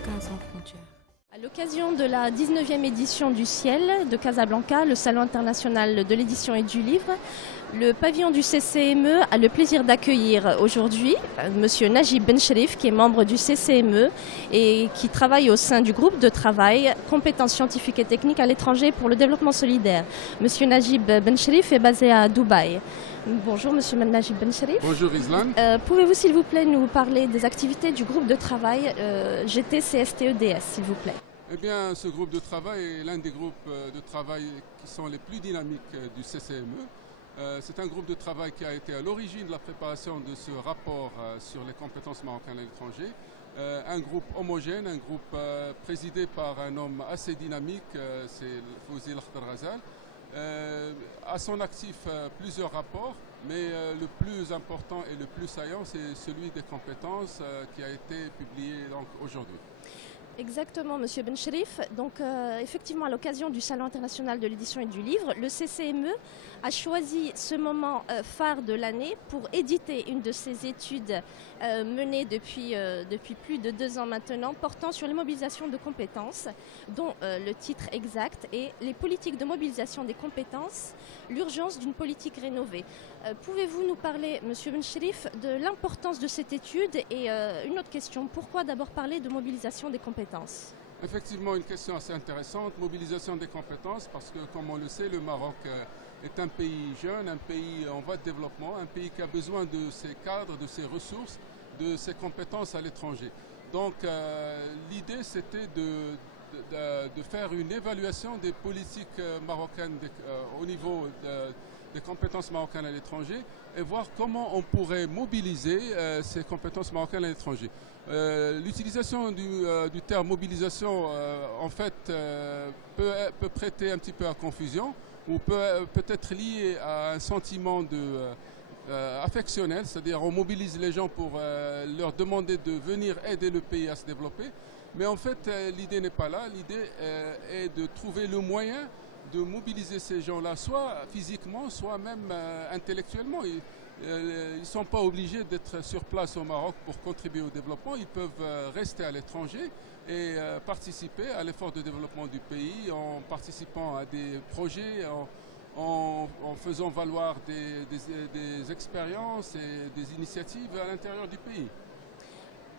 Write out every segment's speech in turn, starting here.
Casablanca sans frontières. À l'occasion de la 19e édition du Ciel de Casablanca, le Salon international de l'édition et du livre, le pavillon du CCME a le plaisir d'accueillir aujourd'hui Monsieur Najib Bencherif, qui est membre du CCME et qui travaille au sein du groupe de travail Compétences scientifiques et techniques à l'étranger pour le développement solidaire. Monsieur Najib Bencherif est basé à Dubaï. Bonjour Monsieur Najib Bencherif. Bonjour Islan. Pouvez-vous s'il vous plaît nous parler des activités du groupe de travail GTCSTEDS s'il vous plaît? Eh bien, ce groupe de travail est l'un des groupes de travail qui sont les plus dynamiques du CCME. C'est un groupe de travail qui a été à l'origine de la préparation de ce rapport sur les compétences marocaines à l'étranger. Un groupe homogène, un groupe présidé par un homme assez dynamique, c'est Fawzi Lakhdar-Ghazal. À son actif plusieurs rapports, mais le plus important et le plus saillant, c'est celui des compétences qui a été publié aujourd'hui. Exactement, Monsieur Bencherif. Donc, effectivement, à l'occasion du Salon international de l'édition et du livre, le CCME a choisi ce moment phare de l'année pour éditer une de ses études menées depuis plus de 2 ans maintenant, portant sur les mobilisations de compétences, dont le titre exact est « Les politiques de mobilisation des compétences, l'urgence d'une politique rénovée ». Pouvez-vous nous parler, Monsieur Bencherif, de l'importance de cette étude et une autre question, pourquoi d'abord parler de mobilisation des compétences? Effectivement, une question assez intéressante, mobilisation des compétences, parce que comme on le sait, le Maroc est un pays jeune, un pays en voie de développement, un pays qui a besoin de ses cadres, de ses ressources, de ses compétences à l'étranger. Donc l'idée c'était de faire une évaluation des politiques marocaines au niveau des compétences marocaines à l'étranger et voir comment on pourrait mobiliser ces compétences marocaines à l'étranger. L'utilisation du terme mobilisation en fait peut prêter un petit peu à confusion ou peut être lié à un sentiment affectionnel, c'est-à-dire on mobilise les gens pour leur demander de venir aider le pays à se développer. Mais en fait l'idée n'est pas là, l'idée est de trouver le moyen de mobiliser ces gens-là, soit physiquement, soit même intellectuellement. Ils ne sont pas obligés d'être sur place au Maroc pour contribuer au développement. Ils peuvent rester à l'étranger et participer à l'effort de développement du pays en participant à des projets, en faisant valoir des expériences et des initiatives à l'intérieur du pays.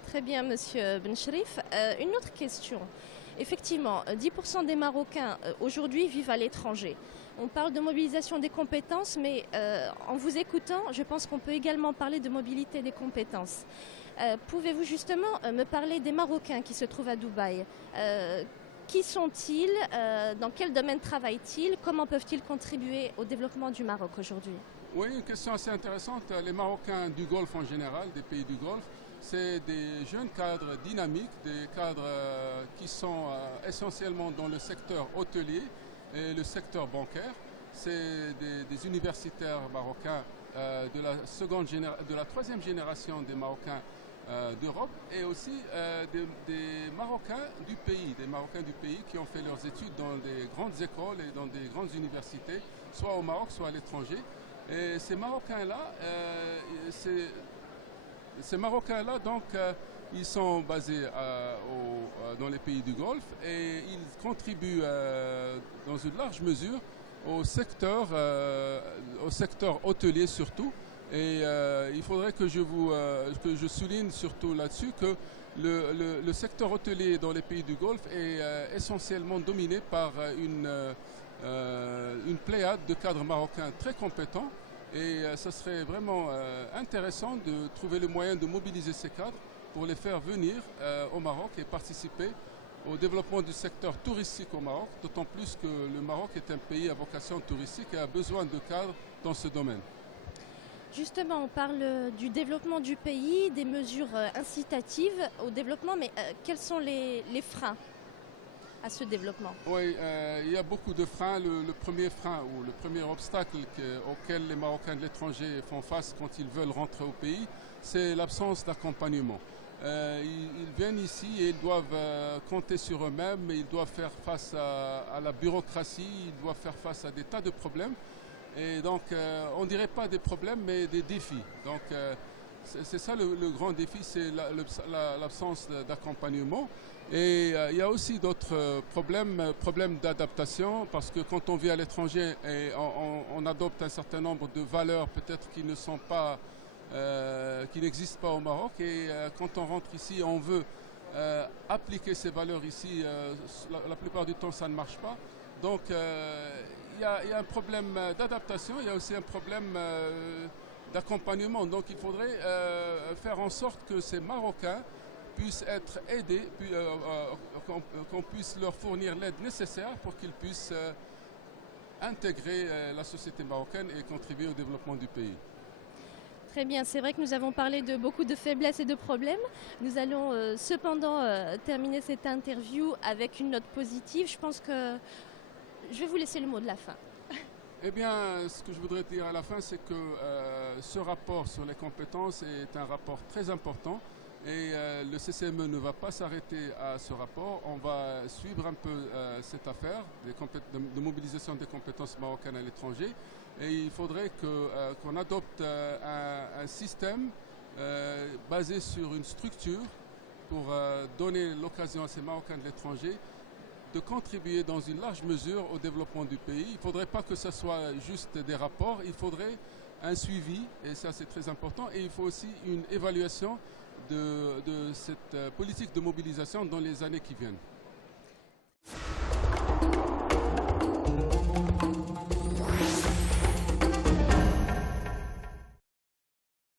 Très bien, Monsieur Bencherif. Une autre question. Effectivement, 10% des Marocains aujourd'hui vivent à l'étranger. On parle de mobilisation des compétences, mais en vous écoutant, je pense qu'on peut également parler de mobilité des compétences. Pouvez-vous justement me parler des Marocains qui se trouvent à Dubaï? Qui sont-ils? Dans quel domaine travaillent-ils? Comment peuvent-ils contribuer au développement du Maroc aujourd'hui? Oui, une question assez intéressante. Les Marocains du Golfe en général, des pays du Golfe, c'est des jeunes cadres dynamiques, des cadres qui sont essentiellement dans le secteur hôtelier et le secteur bancaire. C'est des universitaires marocains de la 3e génération des Marocains d'Europe et aussi des Marocains du pays qui ont fait leurs études dans des grandes écoles et dans des grandes universités, soit au Maroc, soit à l'étranger. Et ces Marocains-là, donc, ils sont basés dans les pays du Golfe et ils contribuent dans une large mesure au secteur hôtelier surtout. Et il faudrait que je souligne surtout là-dessus que le secteur hôtelier dans les pays du Golfe est essentiellement dominé par une pléiade de cadres marocains très compétents. Et ce serait vraiment intéressant de trouver le moyen de mobiliser ces cadres pour les faire venir au Maroc et participer au développement du secteur touristique au Maroc, d'autant plus que le Maroc est un pays à vocation touristique et a besoin de cadres dans ce domaine. Justement, on parle du développement du pays, des mesures incitatives au développement, mais quels sont les freins à ce développement? Oui, il y a beaucoup de freins. Le premier frein ou le premier obstacle auquel les Marocains de l'étranger font face quand ils veulent rentrer au pays, c'est l'absence d'accompagnement. Ils viennent ici et ils doivent compter sur eux-mêmes, mais ils doivent faire face à la bureaucratie, ils doivent faire face à des tas de problèmes. Et donc, on ne dirait pas des problèmes, mais des défis. Donc, C'est ça le grand défi, c'est l'absence d'accompagnement. Et il y a aussi d'autres problèmes d'adaptation, parce que quand on vit à l'étranger et on adopte un certain nombre de valeurs peut-être qui ne sont pas, qui n'existent pas au Maroc, et quand on rentre ici, on veut appliquer ces valeurs ici, la plupart du temps ça ne marche pas. Donc il y a un problème d'adaptation, il y a aussi un problème d'accompagnement. Donc il faudrait faire en sorte que ces Marocains puissent être aidés, qu'on puisse leur fournir l'aide nécessaire pour qu'ils puissent intégrer la société marocaine et contribuer au développement du pays. Très bien, c'est vrai que nous avons parlé de beaucoup de faiblesses et de problèmes. Nous allons cependant terminer cette interview avec une note positive. Je pense que je vais vous laisser le mot de la fin. Eh bien, ce que je voudrais dire à la fin, c'est que ce rapport sur les compétences est un rapport très important. Et le CCME ne va pas s'arrêter à ce rapport. On va suivre un peu cette affaire de mobilisation des compétences marocaines à l'étranger. Et il faudrait qu'on adopte un système basé sur une structure pour donner l'occasion à ces Marocains de l'étranger de contribuer dans une large mesure au développement du pays. Il ne faudrait pas que ce soit juste des rapports, il faudrait un suivi, et ça c'est très important, et il faut aussi une évaluation de cette politique de mobilisation dans les années qui viennent.